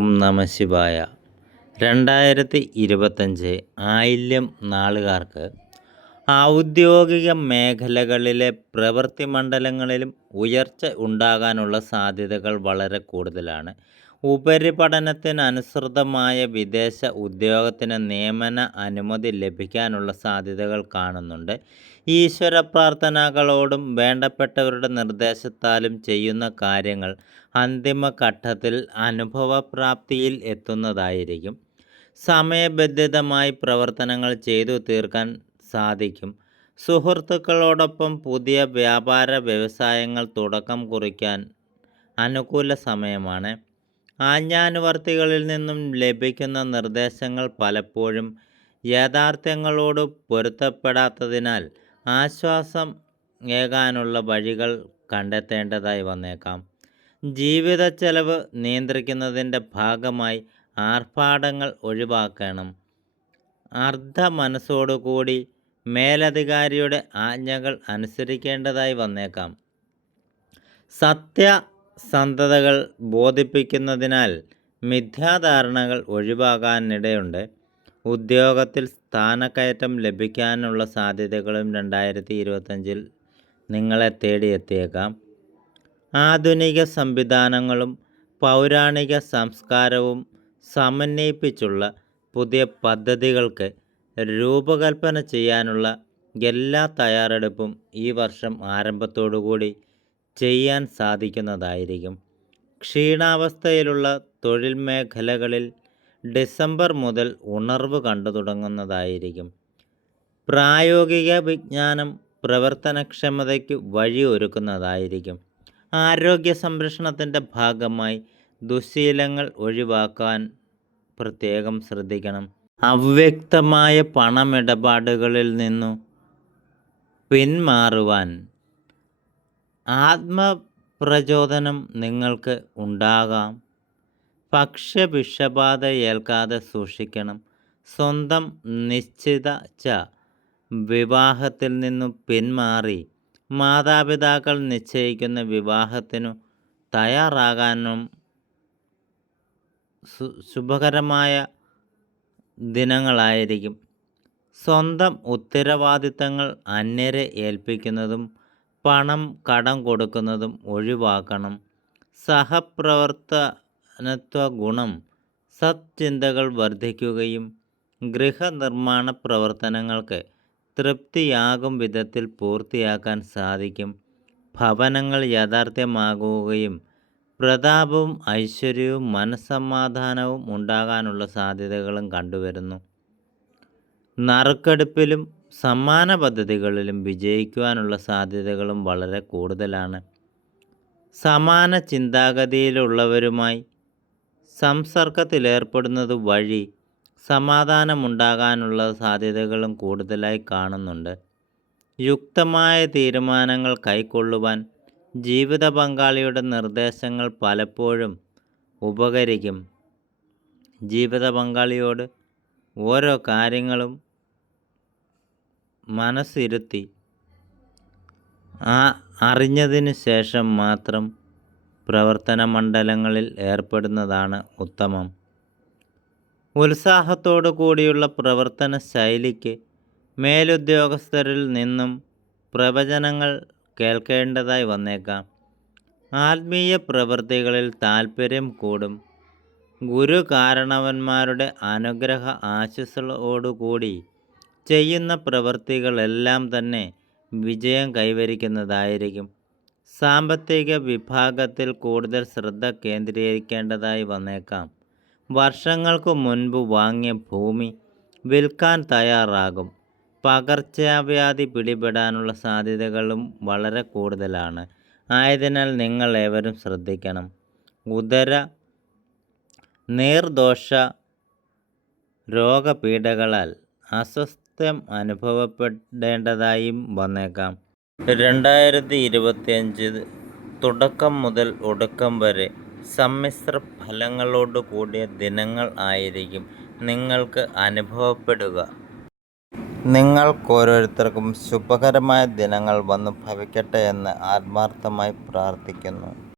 ഓം നമ ശിവായ. രണ്ടായിരത്തി ഇരുപത്തഞ്ച് ആയില്യം നാളുകാർക്ക് ഔദ്യോഗിക മേഖലകളിലെ പ്രവൃത്തി മണ്ഡലങ്ങളിലും ഉയർച്ച ഉണ്ടാകാനുള്ള സാധ്യതകൾ വളരെ കൂടുതലാണ്. ഉപരിപഠനത്തിനനുസൃതമായ വിദേശ ഉദ്യോഗത്തിന് നിയമന അനുമതി ലഭിക്കാനുള്ള സാധ്യതകൾ കാണുന്നുണ്ട്. ഈശ്വര പ്രാർത്ഥനകളോടും വേണ്ടപ്പെട്ടവരുടെ നിർദ്ദേശത്താലും ചെയ്യുന്ന കാര്യങ്ങൾ അന്തിമഘട്ടത്തിൽ അനുഭവപ്രാപ്തിയിൽ എത്തുന്നതായിരിക്കും. സമയബന്ധിതമായി പ്രവർത്തനങ്ങൾ ചെയ്തു തീർക്കാൻ സാധിക്കും. സുഹൃത്തുക്കളോടൊപ്പം പുതിയ വ്യാപാര വ്യവസായങ്ങൾ തുടക്കം കുറിക്കാൻ അനുകൂല സമയമാണ്. ആജ്ഞാനുവർത്തികളിൽ നിന്നും ലഭിക്കുന്ന നിർദ്ദേശങ്ങൾ പലപ്പോഴും യാഥാർത്ഥ്യങ്ങളോട് പൊരുത്തപ്പെടാത്തതിനാൽ ആശ്വാസം ഏകാനുള്ള വഴികൾ കണ്ടെത്തേണ്ടതായി വന്നേക്കാം. ജീവിത ചെലവ് നിയന്ത്രിക്കുന്നതിന്റെ ഭാഗമായി ആർഭാടങ്ങൾ ഒഴിവാക്കണം. അർദ്ധ മനസ്സോടുകൂടി മേലധികാരിയുടെ ആജ്ഞകൾ അനുസരിക്കേണ്ടതായി വന്നേക്കാം. സത്യസന്ധതകൾ ബോധിപ്പിക്കുന്നതിനാൽ മിഥ്യാധാരണകൾ ഒഴിവാകാനിടയുണ്ട്. ഉദ്യോഗത്തിൽ സ്ഥാനക്കയറ്റം ലഭിക്കാനുള്ള സാധ്യതകളും രണ്ടായിരത്തി ഇരുപത്തഞ്ചിൽ നിങ്ങളെ തേടിയെത്തിയേക്കാം. ആധുനിക സംവിധാനങ്ങളും പൗരാണിക സംസ്കാരവും സമന്വയിപ്പിച്ചുള്ള പുതിയ പദ്ധതികൾക്ക് രൂപകൽപ്പന ചെയ്യാനുള്ള എല്ലാ തയ്യാറെടുപ്പും ഈ വർഷം ആരംഭത്തോടുകൂടി ചെയ്യാൻ സാധിക്കുന്നതായിരിക്കും. ക്ഷീണാവസ്ഥയിലുള്ള തൊഴിൽ മേഖലകളിൽ ഡിസംബർ മുതൽ ഉണർവ് കണ്ടു തുടങ്ങുന്നതായിരിക്കും. പ്രായോഗിക വിജ്ഞാനം പ്രവർത്തനക്ഷമതയ്ക്ക് വഴിയൊരുക്കുന്നതായിരിക്കും ആരോഗ്യ സംരക്ഷണത്തിന്റെ ഭാഗമായി ദുശീലങ്ങൾ ഒഴിവാക്കാൻ പ്രത്യേകം ശ്രദ്ധിക്കണം. അവ്യക്തമായ പണമിടപാടുകളിൽ നിന്നു പിന്മാറുവാൻ ആത്മപ്രചോദനം നിങ്ങൾക്ക് ഉണ്ടാകാം. ഭക്ഷ്യവിഷബാധ ഏൽക്കാതെ സൂക്ഷിക്കണം. സ്വന്തം നിശ്ചിത ച വിവാഹത്തിൽ നിന്നു പിന്മാറി. മാതാപിതാക്കൾ നിശ്ചയിക്കുന്ന വിവാഹത്തിനു തയ്യാറാകാനും ശുഭകരമായ ദിനങ്ങളായിരിക്കും. സ്വന്തം ഉത്തരവാദിത്തങ്ങൾ അന്യരെ ഏൽപ്പിക്കുന്നതും പണം കടം കൊടുക്കുന്നതും ഒഴിവാക്കണം. സഹപ്രവർത്തനത്വ ഗുണം സത്ചിന്തകൾ വർദ്ധിക്കുകയും ഗൃഹനിർമ്മാണ പ്രവർത്തനങ്ങൾക്ക് തൃപ്തിയാകും വിധത്തിൽ പൂർത്തിയാക്കാൻ സാധിക്കും. ഭവനങ്ങൾ യാഥാർത്ഥ്യമാകുകയും പ്രതാപവും ഐശ്വര്യവും മനസ്സമാധാനവും ഉണ്ടാകാനുള്ള സാധ്യതകളും കണ്ടുവരുന്നു. നറുക്കെടുപ്പിലും സമ്മാന പദ്ധതികളിലും വിജയിക്കുവാനുള്ള സാധ്യതകളും വളരെ കൂടുതലാണ്. സമാന ചിന്താഗതിയിലുള്ളവരുമായി സംസർഗത്തിലേർപ്പെടുന്നത് വഴി സമാധാനമുണ്ടാകാനുള്ള സാധ്യതകളും കൂടുതലായി കാണുന്നുണ്ട്. യുക്തമായ തീരുമാനങ്ങൾ കൈക്കൊള്ളുവാൻ ജീവിത പങ്കാളിയുടെ നിർദ്ദേശങ്ങൾ പലപ്പോഴും ഉപകരിക്കും. ജീവിത പങ്കാളിയോട് ഓരോ കാര്യങ്ങളും മനസ്സിരുത്തി. ആ അറിഞ്ഞതിന് ശേഷം മാത്രം പ്രവർത്തന മണ്ഡലങ്ങളിൽ ഏർപ്പെടുന്നതാണ് ഉത്തമം. ഉത്സാഹത്തോടു കൂടിയുള്ള പ്രവർത്തന ശൈലിക്ക് മേലുദ്യോഗസ്ഥരിൽ നിന്നും പ്രവചനങ്ങൾ കേൾക്കേണ്ടതായി വന്നേക്കാം. ആത്മീയ പ്രവൃത്തികളിൽ താൽപ്പര്യം കൂടും. ഗുരു കാരണവന്മാരുടെ അനുഗ്രഹ ആശിസ്സോടുകൂടി ചെയ്യുന്ന പ്രവൃത്തികളെല്ലാം തന്നെ വിജയം കൈവരിക്കുന്നതായിരിക്കും. സാമ്പത്തിക വിഭാഗത്തിൽ കൂടുതൽ ശ്രദ്ധ കേന്ദ്രീകരിക്കേണ്ടതായി വന്നേക്കാം. വർഷങ്ങൾക്ക് മുൻപ് വാങ്ങിയ ഭൂമി വിൽക്കാൻ തയ്യാറാകും. പകർച്ചവ്യാധി പിടിപെടാനുള്ള സാധ്യതകളും വളരെ കൂടുതലാണ്. ആയതിനാൽ നിങ്ങൾ ഏവരും ശ്രദ്ധിക്കണം. ഉദര നീർദോഷ രോഗപീഠകളാൽ അസ്വസ്ഥം അനുഭവപ്പെടേണ്ടതായും വന്നേക്കാം. രണ്ടായിരത്തി ഇരുപത്തിയഞ്ച് തുടക്കം മുതൽ ഒടുക്കം വരെ സമ്മിശ്ര ഫലങ്ങളോട് കൂടിയ ദിനങ്ങൾ ആയിരിക്കും നിങ്ങൾക്ക് അനുഭവപ്പെടുക. നിങ്ങൾക്കോരോരുത്തർക്കും ശുഭകരമായ ദിനങ്ങൾ വന്നു ഭവിക്കട്ടെ എന്ന് ആത്മാർത്ഥമായി പ്രാർത്ഥിക്കുന്നു.